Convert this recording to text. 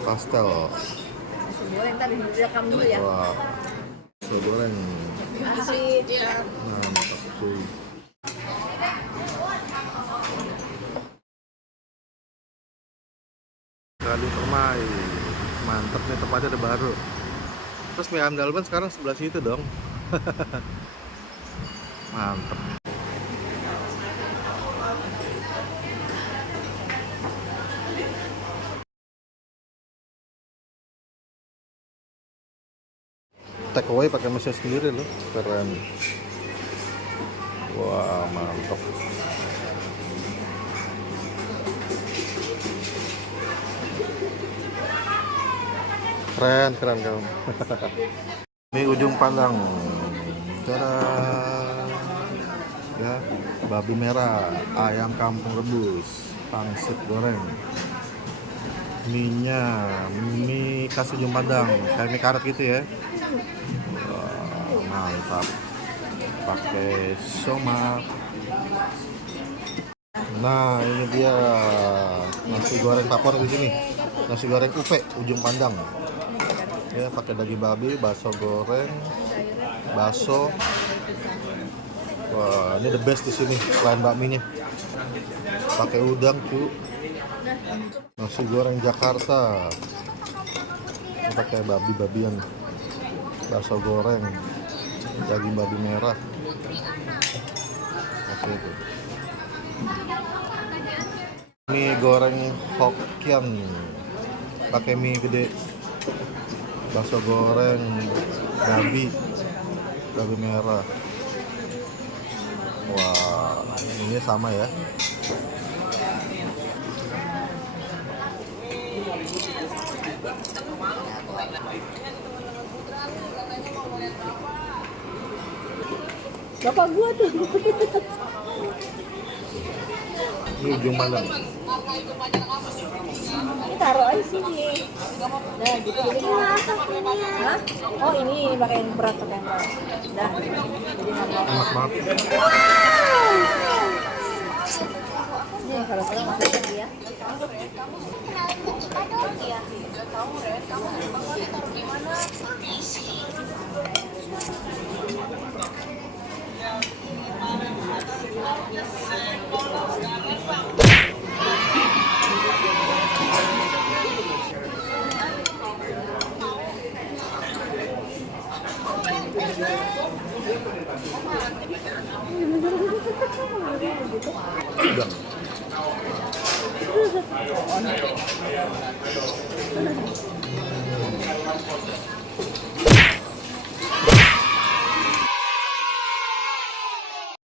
Pastel. Nasi goreng tadi direkam dulu ya. Wah, nasi goreng. Kasih. Mantap cuy. Kali permai. Mantap nih, tempatnya ada baru. Terus mie ayam dalaman sekarang sebelah situ dong. Mantap. Take away pakai mesin sendiri loh, keren. Wah, mantap. Keren kamu. Ini ujung pandang. Cara ya, babi merah, ayam kampung rebus, pangsit goreng. Mie khas ujung pandang, kayak mie karet gitu ya. Wah, mantap. Pakai somak. Nah, ini dia nasi goreng favorit di sini. Nasi goreng upe ujung pandang. Ya, pakai daging babi, bakso goreng, bakso. Wah, ini the best di sini selain bakminya. Pakai udang, cu. Nasi goreng Jakarta. Ini pakai babi-babian. Bakso goreng, daging babi merah. Oke itu. Mie goreng Hokkien. Pakai mie gede. Bakso goreng babi merah. Wah, ini sama ya. Bapak gua tuh. Ini ujung pandang. Ini taruh aja sini. Nah, gitu jadi. Hah? Oh, ini pakai yang berat pakai yang berat. Dah. Jadi nggak mau. Enak banget. Ini kalau masuk lagi ya. Udah.